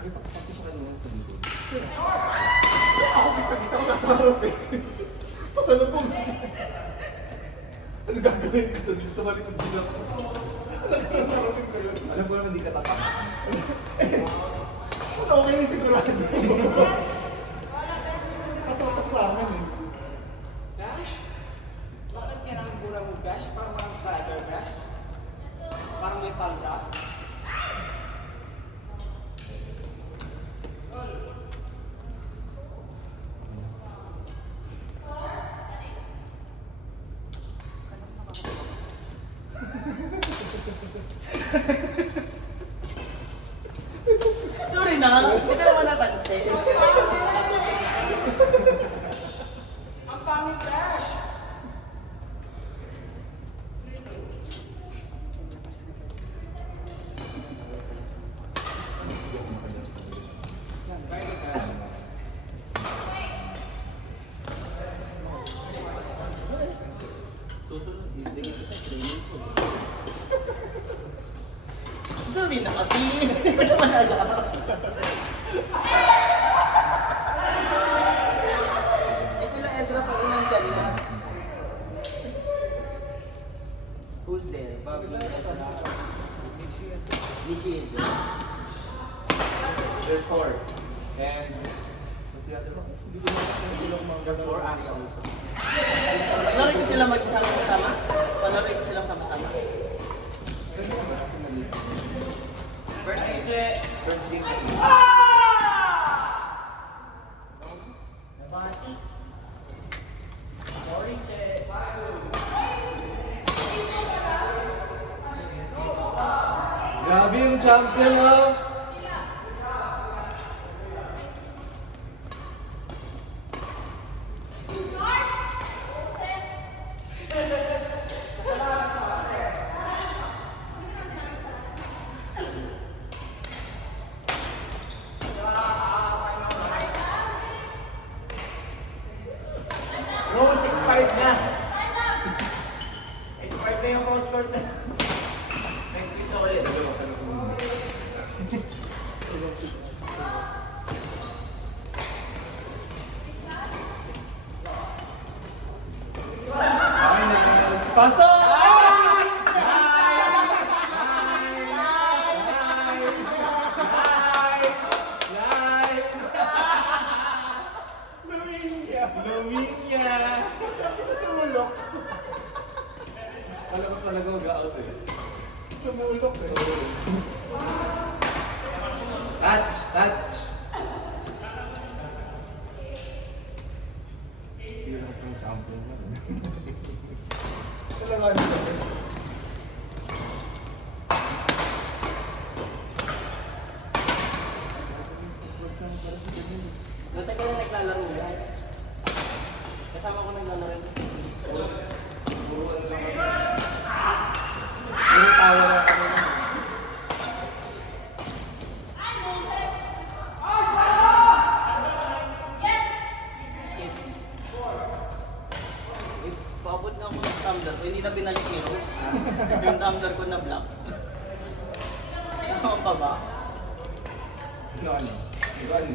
Nakita ko kasi siya kanina sa likod. Ako kita ko nasa harap eh. Pasalutong. Ano gagawin ko doon? Tumalikod din ako. Ano gagawin ko yun? Alam ko naman di ka tapak. Mas okay na sigurado. Katatak sa akin eh. Bash? Bakit kailangan mura mo bash? Parang walang father bash? Parang may palda? Sorry na, hindi ka naman napansin. Ang pangit bash! Susunod, hindi ko sa training ko. Sorry na kasi, hindi ko naman alam. Eh sila Ezra pa rin nandyan na. Who's there? Bobby, Ezra. Nishi is there. Therefore, and what's the other one? Therefore, Ari also. Palaro ko sila magsama-sama? Palaro ko silang sama-sama? Ganun ba kasi mali? First game. First game ko. Nabati. Sorry, Che. Grabe yung champion ah! Rose, expired na. Expired na yung rose court na. Next week na ulit. Pasok! Luminya! Luminya! Isa sumulok. Alam ko talaga mag-out eh. Sumulok eh. Touch! Touch! Hirap ng champion na rin. Kailangan nila. Dati ka na naglalaro yan. Kasama ko naglalaro yan sa Puro ano lang kami. Puro tawa lang kami. Paabot na ako ng tumbler ko, hindi na binalik ni Rose. Yung tumbler ko na black. Ano pa ba? Ano ano? Ano ano?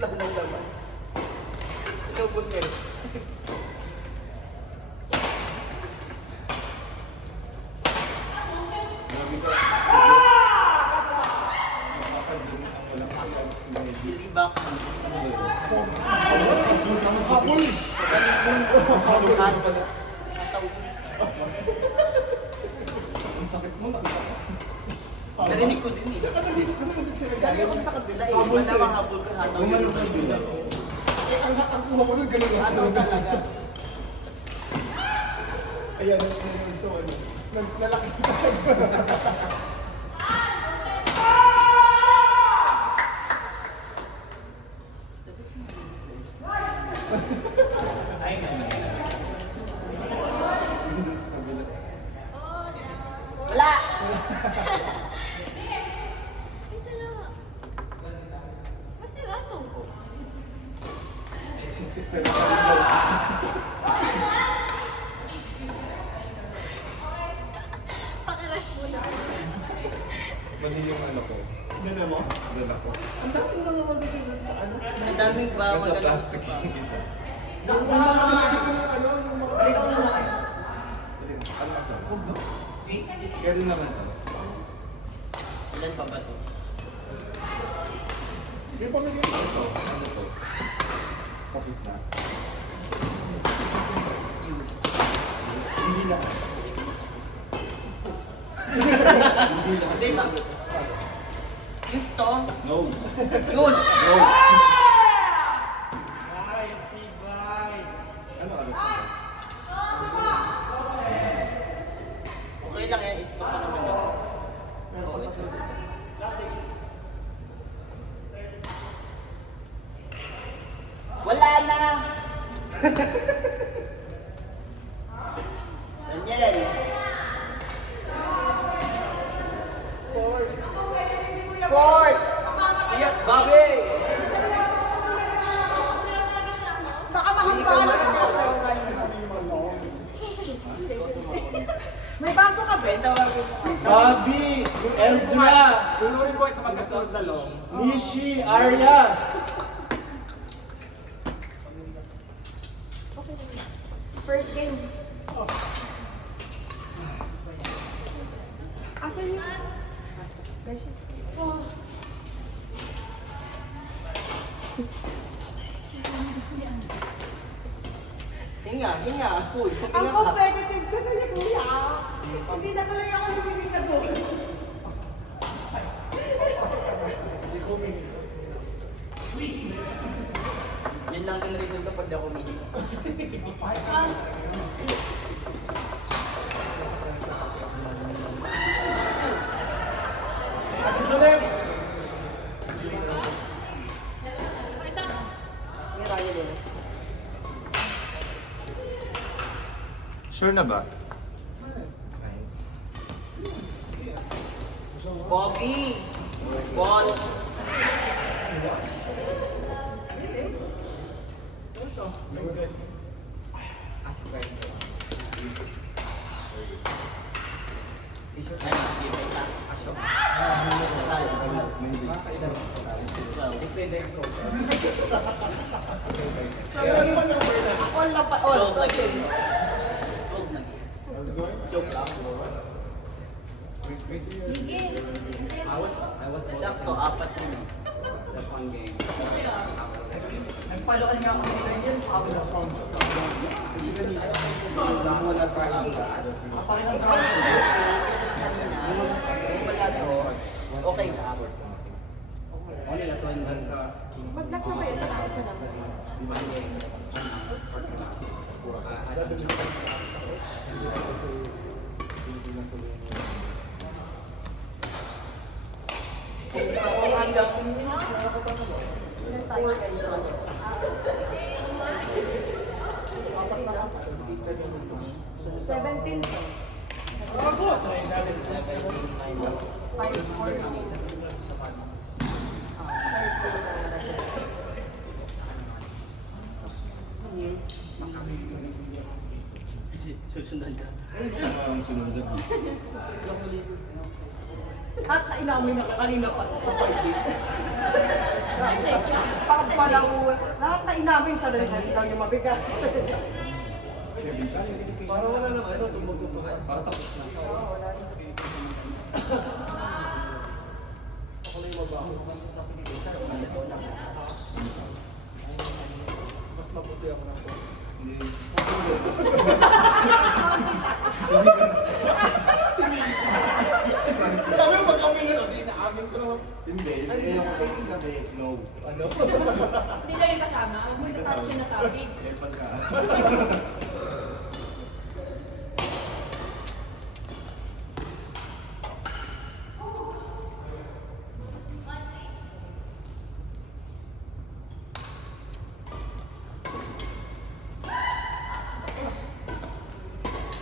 Lang naman. Ito po sir. Grabe ka. Makakadumi ang walang asal. Hindi back. Habol! Habol! Katawin. Ang sakit mo, nakita ko. Narinig ko din eh. Galing ako sa kabila eh. Iba na mahabol ka hataw Gumano yun. ka yun ako. Ang kuha ko nun, ganun lang. Hataw talaga. Ayan, so ano. Nalaki ka. Ay, naman. Hindi sa kabila. Wala! Isa lang. Masira to. Mali yung ano ko. Ganun Tignan mo. Doon ako. Ang daming mga magiging sa ano. Ang daming ba Nasa plastic yung isa. Wala ka nalagay ko yung ano, yung mga... Ay, ikaw muna kayo. Ano ka saan? Kaya din naman ito. Ilan pa ba to? Yung pamilya ko ito. Ano to? Tapos na. Used. Hindi na. Hindi ba? Used to? No. Used! No. Ano ano? Okay lang yan. Ito pa naman yan. Oo, ito. Wala na! Daniel! Court! Iyak, Bobby! Baka mahampaan sa May baso ka, Ben? Bobby, Ezra, Tunurin ko sa magkasunod na law. Nishi, Arya. First game. Asan yun? Asa. Beshi. Hinga, hinga. Uy, Ang hinga ka. competitive ko sa kuya. Hindi na tuloy ako nabibig na doon. Yan lang ang reason kapag di ako umihinga. Atin ulit! Sure na ba? Bobby! Ball! Ano, dito ka? Asyo? Sa talo. Ako lang pa. Joke na games. Joke na games. Joke lang. Sakto, apat yun. Nagpaloan nga ako ni Daniel. Ako na sound. Kanina, wala to. Okay na. Mag-last na ba yun? Isa lang. Ako hanggang Ilan tayo? 17. 5-4. susunod ka. Ang sunod na At nainamin ako kanina pa. Parang palaw. Lahat na inamin siya dahil hindi daw yung mabigat. Para wala nang ano, tumutulungan. Para tapos na. Ako na yung mabaho. Mas mabuti ako ng po. Sabi mo kami na, di naamin ko naman. Hindi. No. Ano? Hindi na yung kasama. Huwag mo ito siya na topic. Eh, pagka.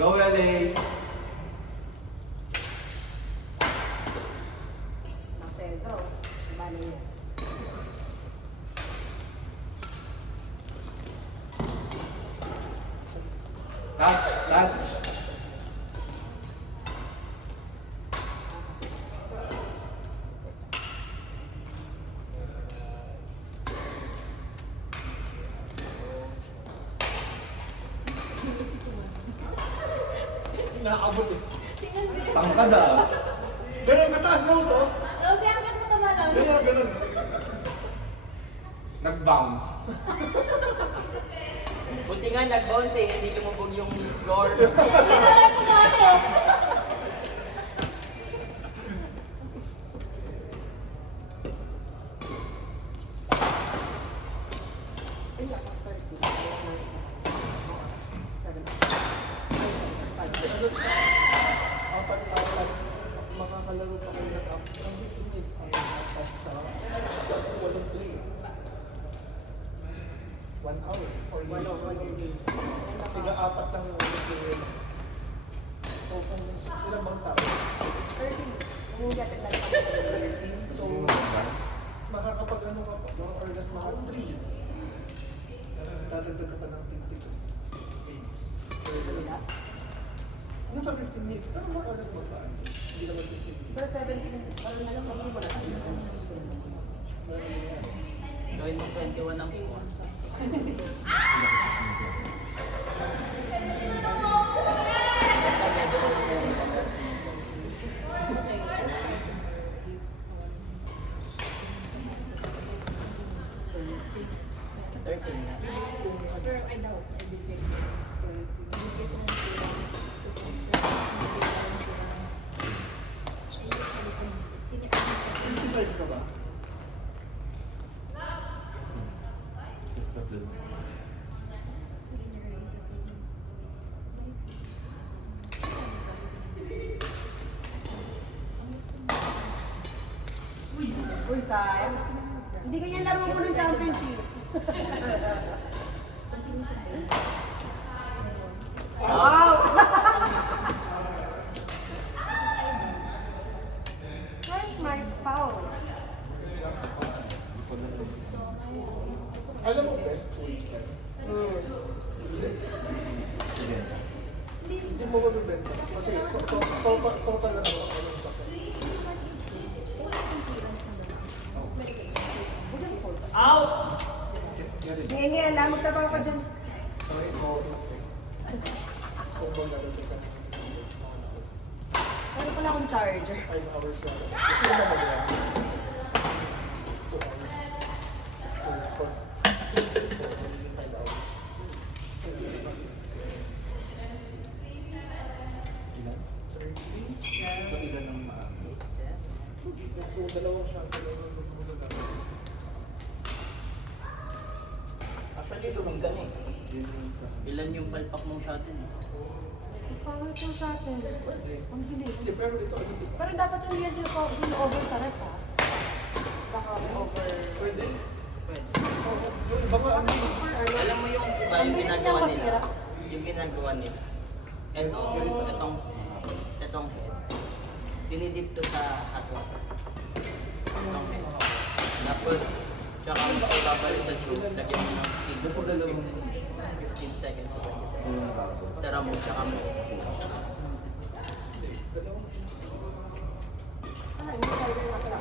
Go, LA! Masezo. Bali yan. Touch! Inaabot eh. Sangkad ah. Ganun kataas, Rose, oh. Rosie, angkat mo tama lang. Ganun, ganun. Nag-bounce. Buti nga nag-bounce eh, hindi lumubog yung floor. Hindi na lang pumasok. Apat, makakalaro pa kayo ng 15 minutes ang apat sa walong play. 1 hour for you. Tiga-apat lang yung play. So, kung ilang bang tao? 13. So, makakapag ano ka pa, no? Or just maka 3. Dadagdag ka pa ng 52 games. Kung sa 15 minutes, pero more or less magpaan. Hindi naman 15 minutes. Pero 17, parang alam mo mo na. Gawin mo 21 ang score. Basta medyo lang yung 13 na. Pero I doubt. I didn't. Exercise ka ba? Uy, sayang. Hindi ganyan laro mo ng championship. Wow! Where's my foul? Alam mo, best weekend. Hindi mo mabibenta. Kasi total na ako. Ngayon nga, alam, magtrabaho ka dyan. Sorry, kung ba natin sa isang Meron pala akong charger. 5 hours na. Kasi na mag-yan. 2 hours. For 5 hours. Ilan? 30? Sa ilan ng maas? Kung dalawang shot, dalawang lumulo na. Actually, lumanggan eh. Ilan yung palpak mong shot eh? Pangit yung sa atin. Ang bilis. Hindi, pero ito, ano dito? Pero dapat hindi yan sila over sa ref, ha? Baka over. Pwede? Pwede. Yung iba nga, ano yung Alam mo yung iba Ang yung bilis ginagawa niyang nila? masira. Yung ginagawa nila. Etong head. Dinidip to sa hot water. Etong head. Tapos, tsaka mo siya babalik sa tube. Lagyan mo ng steam for 15 seconds o 20 seconds. Sara mo, tsaka mo sa tube. Ah, hindi tayo na pala.